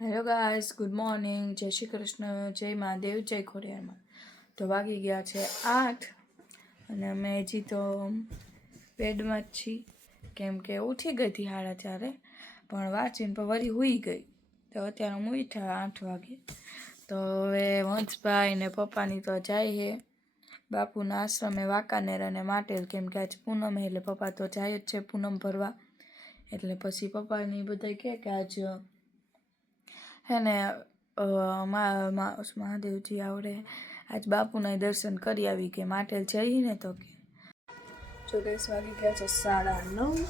Hello guys, good morning, જય શ્રી કૃષ્ણ, જય મહાદેવ, જય ખોડિયારમાં. તો વાગી ગયા છે 8 અને અમે હજી તો બેડમાં જ છીએ, કેમ કે ઉઠી ગઈ હતી 4:30 પણ વાંચીને પણ વળી સૂઈ ગઈ. તો અત્યારે હું ઉઠ્યા 8 વાગે. તો હવે વંશભાઈ ને પપ્પાની તો જાય છે બાપુના આશ્રમે વાંકાનેર અને માટેલ, કેમ કે આજ પૂનમ એટલે પપ્પા તો જાય જ છે પૂનમ ભરવા. એટલે પછી પપ્પાની બધા કહે કે આજ હે ને મહાદેવજી આવડે આજ બાપુના દર્શન કરી આવી, કે માટેલ જઈ ને તો કે. જો 10 વાગી ગયા છે 9:30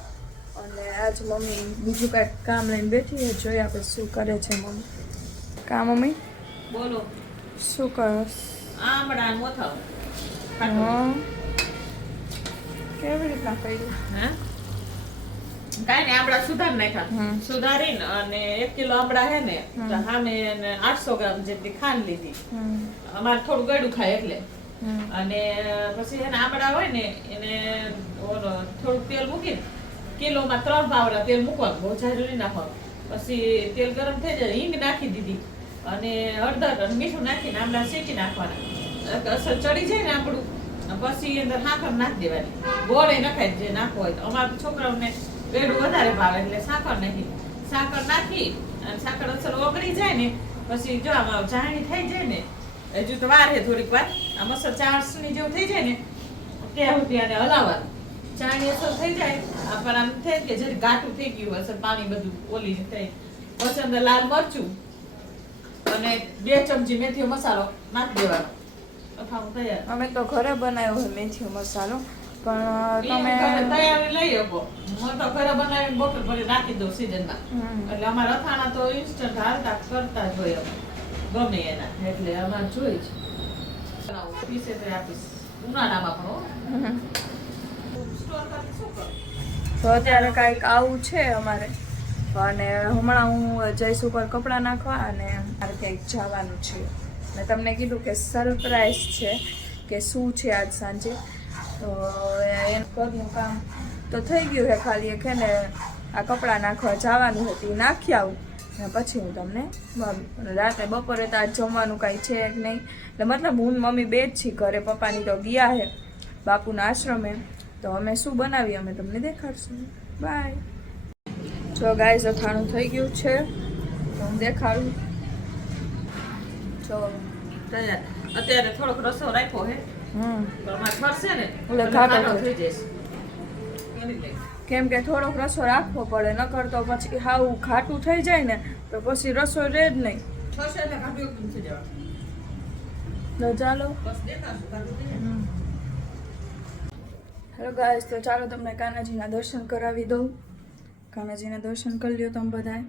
અને આજ મમ્મી બીજું કાંઈક કામ લઈને બેઠી છે. જોઈએ આપણે શું કરે છે મમ્મી. કા મમ્મી બોલો શું કરસ? આમડા મોથાવ કેવી રીતના કર્યું? હે કાઈ ને આમડા સુધાર નાખ્યા. સુધારીને અને 1 કિલો આમડા હે ને તો સામે 800 ગ્રામ જેટલી ખાંડ લીધી. અમારે થોડું ગળ્યું ખાય એટલે. અને પછી એને આમડા હોય ને એને ઓલો થોડું તેલ મૂકીને કિલોમાં 3 પાવડા તેલ મૂકવાનું, બહુ જાજુ નહીં નાખવાનું. પછી તેલ ગરમ થઈ જાય, હિંગ નાખી દીધી અને હળદર અને મીઠું નાખીને આમડા શેકી નાખવાના. અસર ચડી જાય ને આપણું પછી અંદર સાકર નાખી દેવાની. ગોળ એ નખાય જે નાખવો હોય. અમારા છોકરાઓને ગળ્યું વધારે ભાવે એટલે સાકર નાખી. સાકર નાખી અને સાકર અસર ઓગળી જાય ને પછી જો આમાં જાણી થઈ જાય ને, હજુ તો વાર છે થોડીક વાર, આ મસર ચાસણી જેવું થઈ જાય ને ત્યાં સુધી આને હલાવવાનું. ચાણી અસર થઈ જાય પણ આમ થઈ કે જરી ઘાટું થઈ ગયું અસર, પાણી બધું ઓલી થઈ. પછી અંદર લાલ મરચું અને 2 ચમચી મેથીનો મસાલો નાખી દેવાનો. અથાણું તૈયાર. અમે તો ઘરે બનાવ્યો હોય મેથીનો મસાલો, પણ તમે તૈયાર લઈ શકો. હું તો ઘરે બનાવીને બોટલ ભરી રાખી દઉં સીઝનમાં. એટલે અમારા અથાણા તો ઇન્સ્ટન્ટ હાલતા કરતા જ હોય ગમે એના, એટલે અમારે જોઈ જ પીસે તો આપીશ ઉનાળામાં પણ. સ્ટોર કરી શું કરું? તો અત્યારે કાંઈક આવું છે અમારે, અને હમણાં હું જઈશ ઉપર કપડાં નાખવા અને મારે ક્યાંક જવાનું છે. મેં તમને કીધું કે સરપ્રાઈઝ છે કે શું છે આજ સાંજે. તો એનું ઘરનું કામ તો થઈ ગયું છે, ખાલી એક ને આ કપડાં નાખવા જવાનું હતું, નાખી આવું ને પછી હું તમને રાતે બપોરે તો આજ જમવાનું કાંઈ છે કે નહીં. એટલે મતલબ હું મમ્મી બે જ છીએ ઘરે, પપ્પાની તો ગયા છે બાપુના આશ્રમે. તો અમે શું બનાવીએ અમે તમને દેખાડશું. બાય. જો ગાઈસ અથાણું થઈ ગયું છે તો હું દેખાડું. જો તૈયાર. અત્યારે થોડોક રસો રાખ્યો હે પણ મારે ફરશે ને એટલે ઘાટો થઈ જશે. કેમ કે થોડોક રસો રાખવો પડે, નકર તો પછી હાવ ઘાટું થઈ જાય ને તો પછી રસો રહે જ નહીં. ફરશે એટલે ઘાટું એકદમ થઈ જવાનું. તો ચાલો. બસ દેખાડશું ઘાટું થઈ જાય. હેલો ગાઈસ, તો ચાલો તમને કાનાજીના દર્શન કરાવી દઉં. કાનાજીના દર્શન કરી લ્યો તમે બધાએ.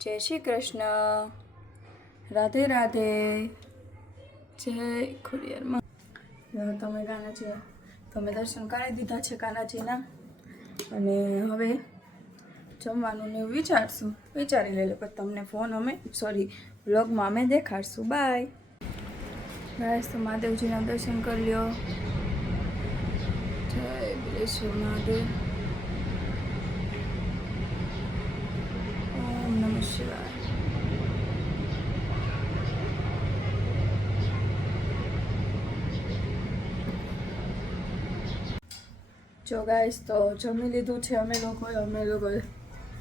જય શ્રી કૃષ્ણ, રાધે રાધે, જય ખોડિયારમાં. તમે કાનાજી તમે દર્શન કરાવી દીધા છે કાનાજીના, અને હવે જમવાનું ને એવું વિચારી લે પછી તમને ફોન અમે વ્લોગમાં અમે દેખાડશું. Bye guys. તો મહાદેવજીના દર્શન કરી લ્યો. જય બલેશ્વર મહાદેવ. ઓમ નમઃ શિવાય. જો ગાઈસ, તો જમી લીધું છે અમે લોકોએ.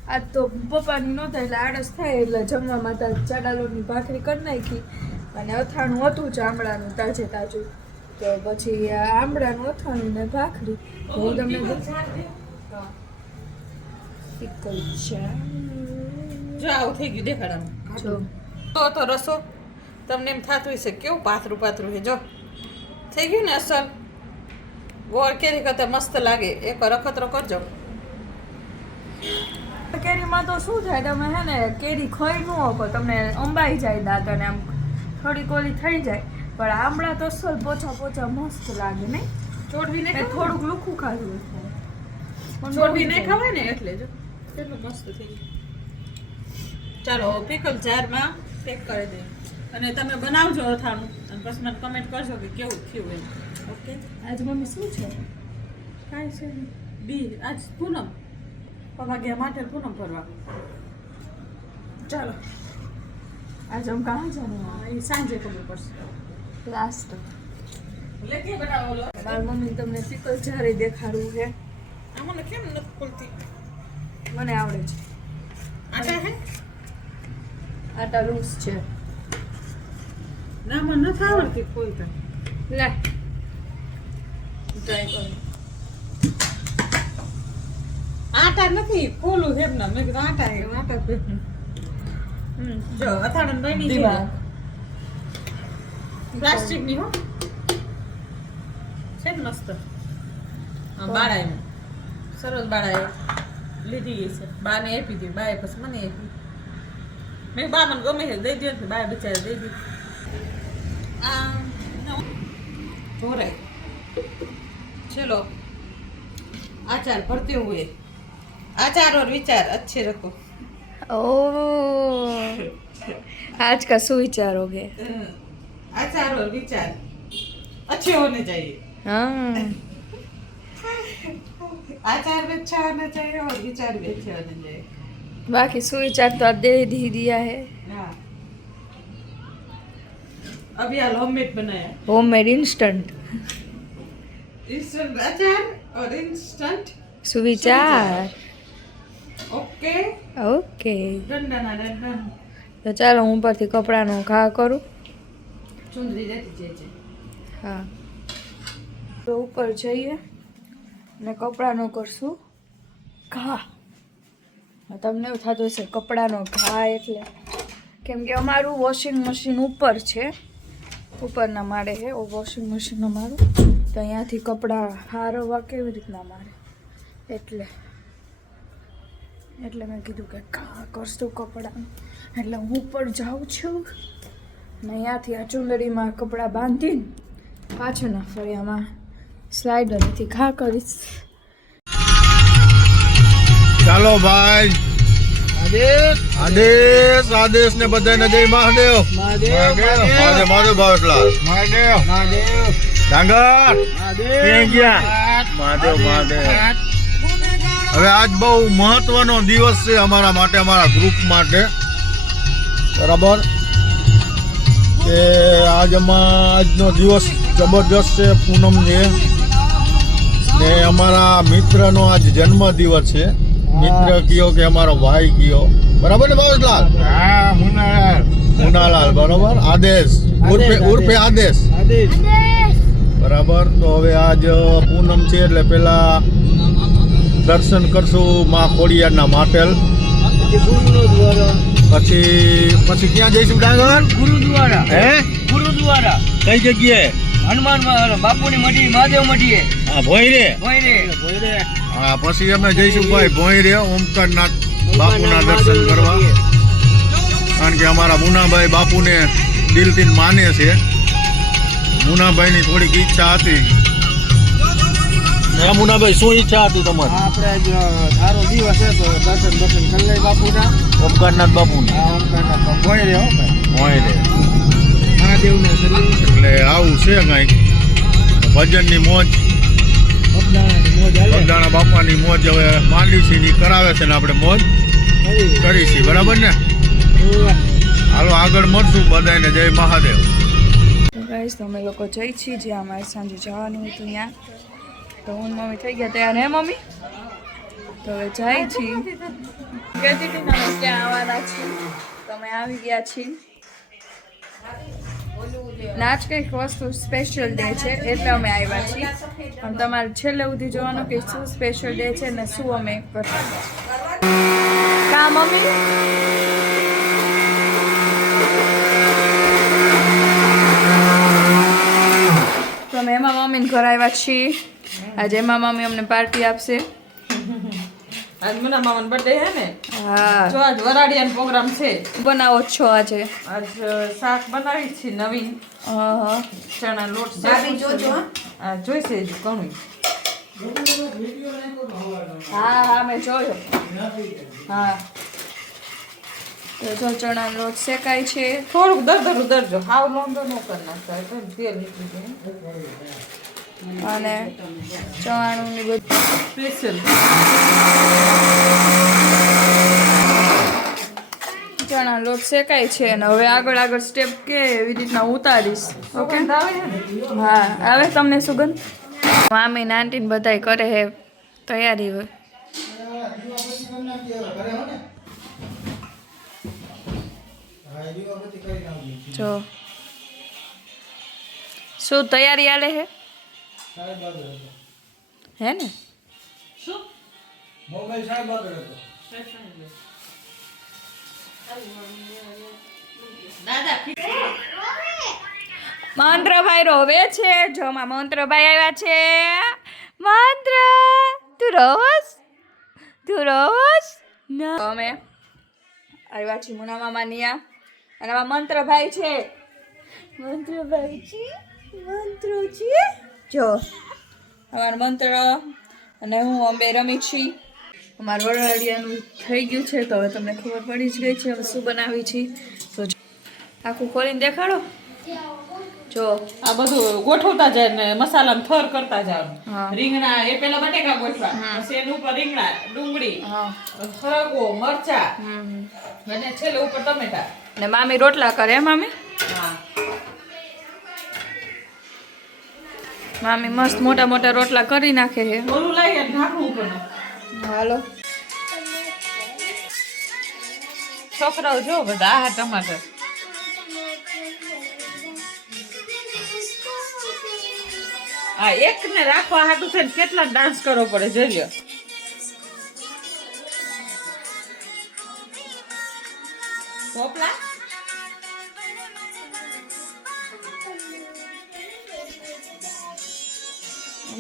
આજ તો પપ્પાની નહોતા એટલે આળસ થાય એટલે જમવા માટે ચાડાલોની ભાખરી કરી નાખી અને અથાણું હતું ચામડાનું તાજે તાજું. તો પછી આમળાનું અથાણું ને ભાખરી. હું તમને જો આવું થઈ ગયું દેખાડામાં. જો તો રસો તમને એમ થતું હશે કેવું પાતળું પાતળું છે. જો થઈ ગયું ને અસલ. ગોળ કેરી કરતા મસ્ત લાગે. એક અખતરો કરજો. કેરીમાં તો શું થાય, તમે હે ને કેરી ખાઈ ન આપો, તમને અંબાઈ જાય દાંત અને આમ થોડીક ઓલી થઈ જાય. પણ આમળા તો અસલ પોચા મસ્ત લાગે નહીં. ચોડવી ને થોડુંક લુખું ખાધું ચોડવી નહીં ખવાય ને એટલે જો કેટલું મસ્ત થઈ ગયું. ચાલો પીકલ જારમાં પેક કરી દે અને તમે બનાવજો અથાણું અને પછી મને કમેન્ટ કરજો કે કેવું થયું એમ. ઓકે. આજ મમ્મી શું છે? કાંઈ છે બી આજ પૂનમ પપ્પા ગયા માટે પૂનમ ભરવા. ચાલો आज हम कहाँ जाने हैं? એ સાંજે ખબર પડશે लास्ट લે કે બેટા ઓલો મારી મમ્મી તમને પિકલ જારે દેખાડવું છે આ મને કેમ નથી ખુલતી મને આવડે છે આટા હે આટા લૂઝ છે ના મને નથી આવડતી ખોલતા લે ટ્રાય કરો આટા નથી ખોલું છે એમને મેં કીધું આટા હે આટા જો અથાણું બની છે પ્લાસ્ટિક ની હો છે ને મસ્ત બાળાએ સરસ બાળાએ લીધી છે બાને આપી હતી બાએ પછી મને આપી મેં બા મને ગમે છે દઈ દે બાએ બિચારે દઈ દી ભોરે चलो आचार भरते हुए आचार और विचार अच्छे रखो ओह आज का सुविचार हो गए आचार और विचार अच्छे होने चाहिए हाँ आचार भी अच्छा होना चाहिए और विचार भी अच्छे होने चाहिए बाकी सुविचार तो दे ही दिया है हाँ अभी यार होममेड बनाया होममेड इंस्टेंट इंस्टेंट अचार और इंस्टेंट सुविचार ओके ओके डंडन डंडन તો ચાલો હું ઉપરથી કપડાનો ઘા કરું चुंदरी देती है હા તો ઉપર જઈએ ને કપડાનો કરશું ઘા તમને એવું થતું હશે કપડાનો ઘા એટલે કેમ કે અમારું વોશિંગ મશીન ઉપર છે ઉપરના માળે છે વોશિંગ મશીન અમારું તો અહીંયાથી કપડાં હારવા કેવી રીતના મારે એટલે મેં કીધું કે ઘા કરશું કપડાં એટલે હું ઉપર જાઉં છું ને અહીંયાથી આ ચુંદડીમાં કપડાં બાંધીને પાછળના ફળિયામાં સ્લાઇડરથી ઘા કરીશ ચાલો ભાઈ આદેશ ને બધાને જય મહાદેવ મહાદેવ ભાવેશલાલ ડાંગર ક્યાં ગયા મહાદેવ હવે આજ બહુ મહત્વનો દિવસ છે અમારા માટે અમારા ગ્રુપ માટે બરાબર કે આજનો દિવસ જબરજસ્ત છે પૂનમ છે ને અમારા મિત્રનો આજ જન્મ દિવસ છે મિત્ર કયો કે અમારો ભાઈ કયો બરાબર ને ભાવેશલાલ હા મુનાલાલ બરાબર આદેશ ઉર્ફે આદેશ બરાબર તો હવે આજ પૂનમ છે એટલે પેલા દર્શન કરશું માં ખોડિયારના માટેલ પછી ક્યાં જઈશું ડાંગર ગુરુદ્વારા હે ગુરુદ્વારા કઈ જગ્યાએ હનુમાન બાપુની મઢી મહાદેવ મઢીએ હા ભોયરે ભોયરે હા પછી અમે જઈશું ભાઈ ભોયરે ઓમકારનાથ બાપુના દર્શન કરવા કારણ કે અમારા મુનાભાઈ બાપુને દિલથી માને છે મુનાભાઈની થોડીક ઈચ્છા હતી મુનાભાઈ શું ઈચ્છા હતી તમારી આપણે સારો દિવસ છે તો દર્શન કરી લઈ બાપુના ઓમકારનાથ બાપુના ઓમકારનાથ ભોયરે હો ભાઈ ભોયરે મહાદેવને એટલે આવું છે કંઈક ભજનની મોજ બગદાણા બાપાની મોજ હવે માંડવીસીની કરાવે છે ને આપણે મોજ કરીશી બરાબર ને હાલો આગળ મળશું બધાને જય મહાદેવ ગાઈસ તો અમે લોકો જઈ છીએ જ્યાં અમારે સાંજે જવાનું હતું ત્યાં તો હું મમ્મી થઈ ગયા તૈયાર હે મમ્મી તો હવે જાય છીએ કહેતી હતી ને અમે ક્યાં આવવાના છીએ તો અમે આવી ગયા છીએ નાચ કંઈક વસ્તુ સ્પેશિયલ ડે છે એટલે અમે આવ્યા છીએ પણ તમારે છેલ્લે સુધી જોવાનું કે શું સ્પેશિયલ ડે છે ને શું અમે કરશું કા મમ્મી તો અમે એમાં મમ્મીને ઘર આવ્યા છીએ આજે એમાં મમ્મી અમને પાર્ટી આપશે આજ મુના મામાનો બર્થડે હે ને હા જો આજ વરાડિયાનો પ્રોગ્રામ છે બનાવો છો આજે આજ શાક બનાવી છે નવીન હા ચણા લોટ છે આ જોઈશે જ ઘણું હા હા મેં જોયો હા તો જો ચણા લોટ શેકાય છે થોડુંક દરદરું દરજો હાવ લોંદો ન કરી નાખતા તો તેલ નીકળી જાય અને ચવાણુંની બધું સ્પેશિયલ જો ચણા લોટ શેકાય છે અને હવે આગળ આગળ સ્ટેપ કે એવી રીતના ઉતારીશ. ઓકે હા આવે તમને સુગંધ. મામી ને આંટી ને બધાય કરે હે તૈયારી હોય. જો શું તૈયારી આલે હે હે ને શું દાદા મંત્રભાઈ રોવે છે. જો માં મંત્રભાઈ આવ્યા છે. મંત્ર તું રોવસ ના અમે આવ્યા છીએ મુના મામા નિયા અને આ મંત્રભાઈ છે. મંત્રભાઈ છે મંત્રો છે. જો અમારો મંત્ર અને હું અમે રમી છીએ. અમારું વરવાડિયાનું થઈ ગયું છે તો હવે તમને ખબર પડી જ ગઈ છે હવે શું બનાવી છીએ. તો આખું ખોલીને દેખાડો. જો આ બધું ગોઠવતા જાય ને મસાલામાં થર કરતા જાવ. હા. રીંગણા એ પેલા બટેકા ગોઠવા પછી એની ઉપર રીંગણા ડુંગળી હા સરગવો મરચા અને છેલ્લે ઉપર ટમેટા. ને મામી રોટલા કરે હે મામી. હા મામી મસ્ત મોટા મોટા રોટલા કરી નાખે છે. ઓલું લઈ અને ઢાંકવું પડે. હાલો છોકરાઓ જો બધા આ ટમાટર આ એક ને રાખવા હાટું થઈને કેટલા ડાન્સ કરવો પડે જોઈ લ્યો. પોપલા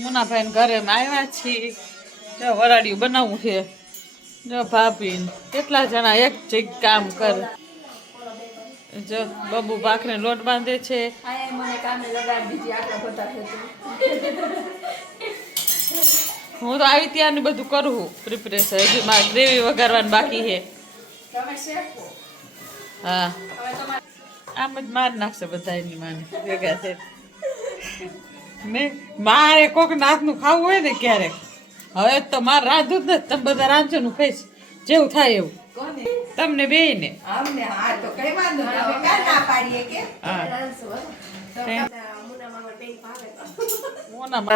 મુનાભાઈ ઘરે આવ્યા છીએ. જો વરાડિયું બનાવવું છે. જો ભાભી કેટલા જણા એક જગ કામ કરે. જો બબુ ભાખરે લોટ બાંધે છે. મને કામે લગાડી દીધી આટલા બધા હું તો આવી ત્યાંનું બધું કરું પ્રિપરેશન. હજી મારે ગ્રેવી વઘારવાની બાકી છે. તમે શેકો. હા હવે તમારે આમ જ માર નાખશે બધા એની માને ભેગા છે. મેં મારે કોક નાથનું ખાવું હોય ને ક્યારેક હવે તો મારે રાંધું જ નથી. તમે બધા રાંધજો નું ખાઈશ જેવું થાય એવું તમને બે ને.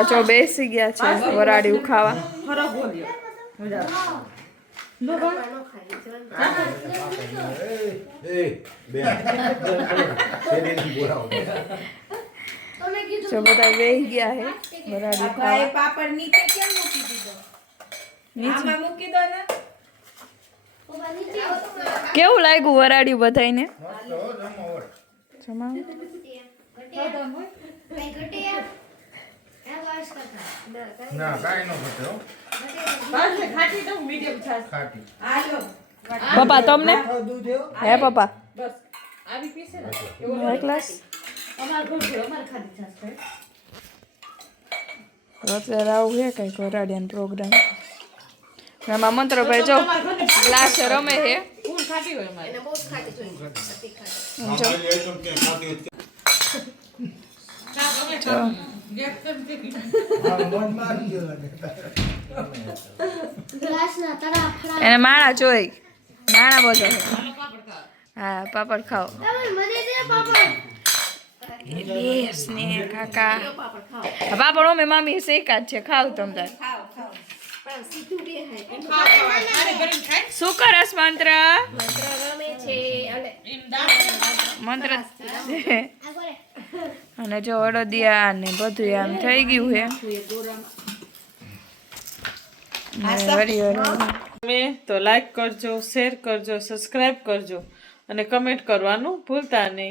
જો બેસી ગયા છે વરાડી ખાવા. ફરક બોલ્યો જો બધા બેસી ગયા છે વરાડી ખાવા. પાપડ નીચે કેમ મૂકી દીધો? આમાં મૂકી દો ને. કેવું લાગ્યું વરાડ્યું બધાને? જમાવ. ના કાઈ નો ઘટે હો. ખાટી દઉં મીડિયમ છાશ. ખાટી હાલો. પપ્પા તમને હે પપ્પા બસ આવી પીસે ને એક ગ્લાસ અમાર ઘર છે અમાર ખાટી છાશ થાય. અત્યારે આવું છે કંઈક વરાડિયાનો પ્રોગ્રામ. એમાં મંત્રભાઈ જો ગ્લાસ રમે છે. ફૂલ ખાટી હોય અમારે. એને બહુ જ ખાટી જોઈએ. અતિ ખાટી. જો એને માણા જોઈ માણા બધો છે. હા પાપડ ખાઓ. બેસ ને કાકા પાપડ અમે મામી શેકા જ છે ખાવ તમ તાર. ખાઓ ખાઓ. પણ સીધું બેહાય. શું કરસ મંત્ર મંત્ર રમે છે અને મંત્ર અને જો અડદિયા ને બધું આમ થઈ ગયું છે. તમે તો લાઈક કરજો, શેર કરજો, સબસ્ક્રાઇબ કરજો અને કમેન્ટ કરવાનું ભૂલતા નહીં.